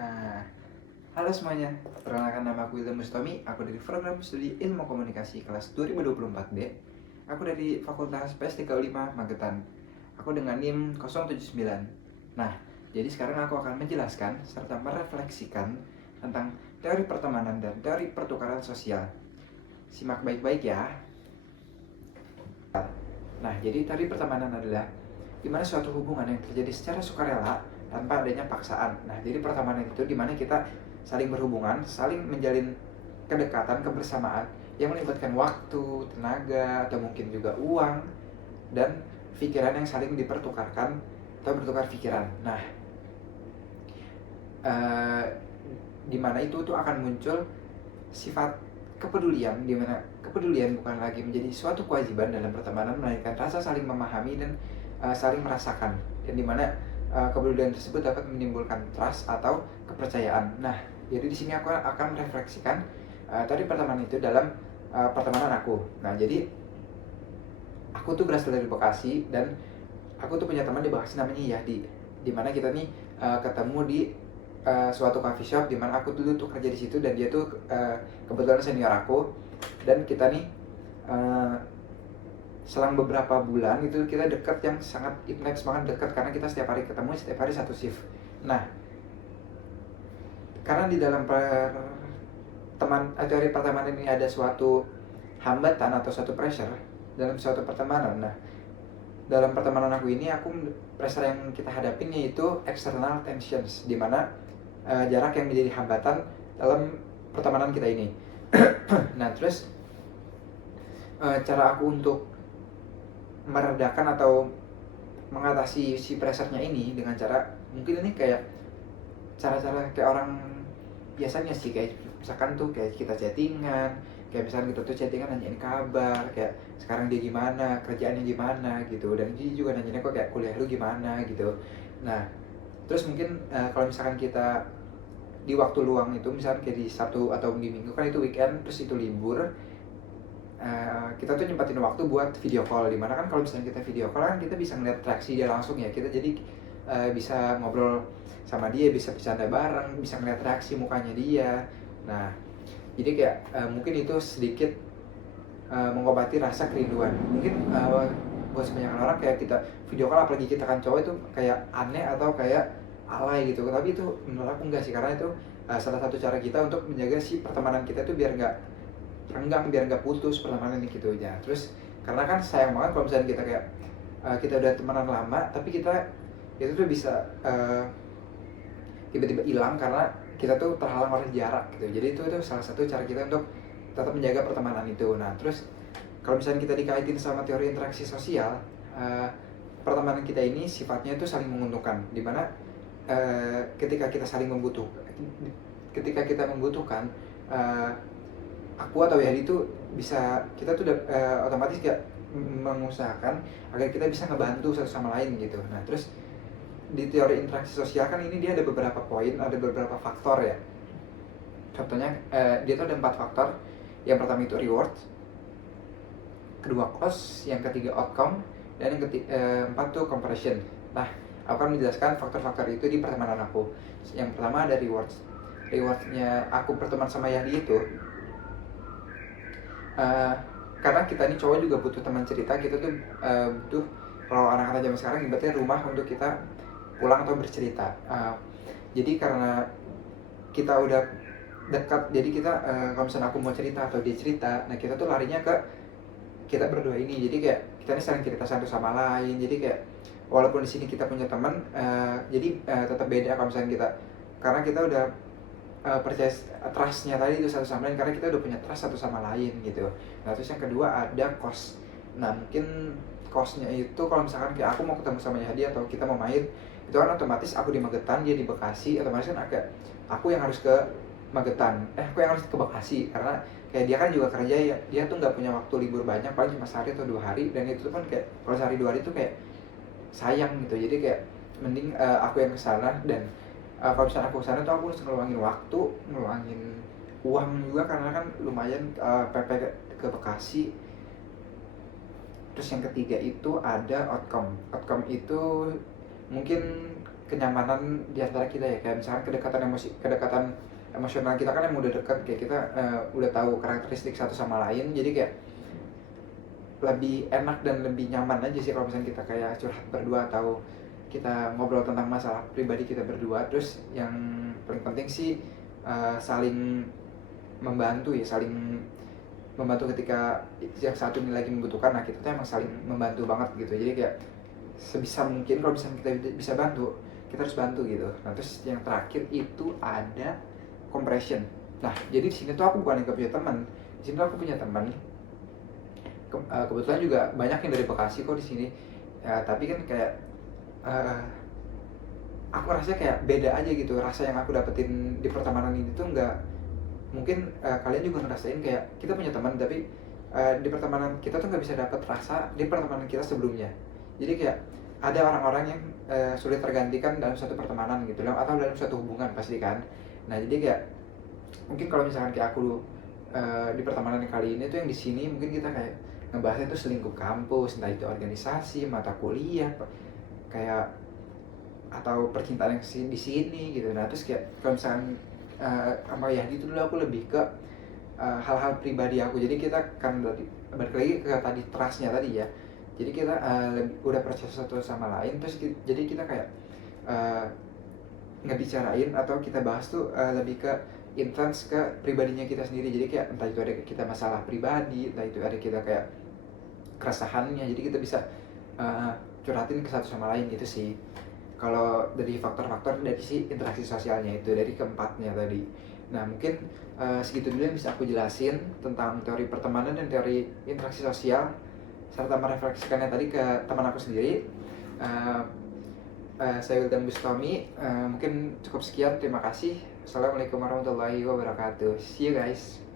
Nah, halo semuanya. Perkenalkan, nama aku William Mustomi. Aku dari program studi Ilmu Komunikasi kelas 2024B. Aku dari Fakultas PS35 Magetan. Aku dengan NIM 079. Nah, jadi sekarang aku akan menjelaskan serta merefleksikan tentang teori pertemanan dan teori pertukaran sosial. Simak baik-baik ya. Nah, jadi teori pertemanan adalah dimana suatu hubungan yang terjadi secara sukarela tanpa adanya paksaan. Nah, jadi pertemanan itu dimana kita saling berhubungan, saling menjalin kedekatan, kebersamaan yang melibatkan waktu, tenaga, atau mungkin juga uang dan pikiran yang saling dipertukarkan atau bertukar pikiran. Nah, dimana itu tuh akan muncul sifat kepedulian, dimana kepedulian bukan lagi menjadi suatu kewajiban dalam pertemanan, melainkan rasa saling memahami dan saling merasakan, dan dimana kepedulian tersebut dapat menimbulkan trust atau kepercayaan. Nah, jadi di sini aku akan merefleksikan tadi pertemanan itu dalam pertemanan aku. Nah, jadi aku tuh berasal dari Bekasi dan aku tuh punya teman di Bekasi namanya Yahdi, dimana kita nih ketemu di suatu coffee shop dimana aku dulu tuh kerja di situ, dan dia tuh kebetulan senior aku, dan kita nih selang beberapa bulan itu kita dekat yang sangat intens banget, dekat karena kita setiap hari ketemu, setiap hari satu shift. Nah, karena di dalam teori pertemanan ini ada suatu hambatan atau suatu pressure dalam suatu pertemanan. Nah, dalam pertemanan aku ini, pressure yang kita hadapin yaitu external tensions, dimana jarak yang menjadi hambatan dalam pertemanan kita ini. Nah, terus cara aku untuk meredakan atau mengatasi si pressure-nya ini dengan cara, mungkin ini kayak cara-cara kayak orang biasanya sih, kayak misalkan tuh kayak kita chattingan, kayak misalkan kita tuh chattingan nanyain kabar, kayak sekarang dia gimana, kerjaannya gimana gitu, dan dia juga nanyain kok kayak kuliah lu gimana gitu. Nah, terus mungkin kalau misalkan kita di waktu luang itu, misalkan kayak di Sabtu atau di Minggu kan itu weekend, terus itu libur, kita tuh nyempatin waktu buat video call, dimana kan kalau misalnya kita video call kan kita bisa ngeliat reaksi dia langsung ya, kita jadi bisa ngobrol sama dia, bisa bercanda bareng, bisa ngeliat reaksi mukanya dia. Nah, jadi kayak mungkin itu sedikit mengobati rasa kerinduan. Mungkin buat sebanyak orang kayak kita video call, apalagi kita kan cowok, itu kayak aneh atau kayak alay gitu, tapi itu menurut aku enggak sih, karena itu salah satu cara kita untuk menjaga si pertemanan kita itu biar nggak putus pertemanan ini gitu ya. Terus karena kan sayang banget kalau misalnya kita kayak kita udah temenan lama tapi kita itu tuh bisa tiba-tiba hilang karena kita tuh terhalang oleh jarak gitu. Jadi itu salah satu cara kita untuk tetap menjaga pertemanan itu. Nah, terus kalau misalnya kita dikaitin sama teori interaksi sosial, pertemanan kita ini sifatnya itu saling menguntungkan, dimana ketika kita membutuhkan, aku atau Yadi itu bisa, kita tuh otomatis kayak mengusahakan agar kita bisa ngebantu satu sama lain gitu. Nah, terus di teori interaksi sosial kan ini dia ada beberapa poin, ada beberapa faktor ya. Contohnya dia tuh ada 4 faktor. Yang pertama itu reward, kedua cost, yang ketiga outcome, dan yang keempat tuh comparison. Nah, aku akan menjelaskan faktor-faktor itu di pertemanan aku. Yang pertama ada rewardnya aku berteman sama Yadi itu, karena kita ini cowok juga butuh teman cerita, kita tuh butuh, kalau anak-anak zaman sekarang ibaratnya rumah untuk kita pulang atau bercerita. Jadi karena kita udah dekat, jadi kita kalau misalnya aku mau cerita atau dia cerita, nah kita tuh larinya ke kita berdua ini. Jadi kayak kita ini saling cerita satu sama lain. Jadi kayak walaupun di sini kita punya teman, jadi tetap beda kalau misalnya kita, karena kita udah percaya trustnya tadi itu satu sama lain, karena kita udah punya trust satu sama lain gitu. Nah, terus yang kedua ada cost. Nah, mungkin costnya itu kalau misalkan kayak aku mau ketemu sama Yadi atau kita mau main, itu kan otomatis aku di Magetan, dia di Bekasi, otomatis kan agak aku yang harus ke Magetan, aku yang harus ke Bekasi, karena kayak dia kan juga kerja ya, dia tuh nggak punya waktu libur banyak, paling cuma sehari atau 2 hari, dan itu kan kayak kalau sehari 2 hari itu kayak sayang gitu. Jadi kayak mending aku yang kesana, dan kalau misalnya aku kesana tuh aku harus ngeluangin waktu, ngeluangin uang juga, karena kan lumayan PP ke Bekasi. Terus yang ketiga itu ada outcome itu mungkin kenyamanan di antara kita ya, kayak misalkan kedekatan emosional kita kan yang udah dekat, kayak kita udah tahu karakteristik satu sama lain, jadi kayak lebih enak dan lebih nyaman aja sih kalau misalnya kita kayak curhat berdua atau kita ngobrol tentang masalah pribadi kita berdua. Terus yang paling penting sih saling membantu ya, saling membantu ketika yang satu ini lagi membutuhkan. Nah kita tuh emang saling membantu banget gitu, jadi kayak sebisa mungkin kalau misalnya kita bisa bantu, kita harus bantu gitu. Nah terus yang terakhir itu ada compression. Nah jadi di sini tuh aku bukan yang punya teman, di sini tuh aku punya teman. Kebetulan juga banyak yang dari Bekasi kok di sini ya, tapi kan kayak aku rasanya kayak beda aja gitu. Rasa yang aku dapetin di pertemanan ini tuh nggak mungkin, kalian juga ngerasain kayak kita punya teman tapi di pertemanan kita tuh nggak bisa dapet rasa di pertemanan kita sebelumnya. Jadi kayak ada orang-orang yang sulit tergantikan dalam suatu pertemanan gitu loh, atau dalam suatu hubungan pasti kan. Nah jadi kayak mungkin kalau misalkan kayak aku di pertemanan kali ini tuh yang di sini mungkin kita kayak ngebahasnya tuh selingkuh kampus, entah itu organisasi, mata kuliah, kayak atau percintaan yang di sini gitu. Nah terus kayak kalau misalkan sama Yahdi itu dulu aku lebih ke hal-hal pribadi aku. Jadi kita kan balik lagi ke tadi trustnya tadi ya. Jadi kita udah percaya satu sama lain, terus jadi kita kayak ngebicarain atau kita bahas tuh lebih ke intens ke pribadinya kita sendiri. Jadi kayak entah itu ada kita masalah pribadi, entah itu ada kita kayak keresahannya, jadi kita bisa curhatin ke satu sama lain gitu sih. Kalau dari faktor-faktor dari si interaksi sosialnya itu, dari keempatnya tadi. Nah mungkin segitu dulu yang bisa aku jelasin tentang teori pertemanan dan teori interaksi sosial, serta merefleksikannya tadi ke teman aku sendiri. Saya Wildan Bustami, mungkin cukup sekian, terima kasih. Assalamualaikum warahmatullahi wabarakatuh. See you guys.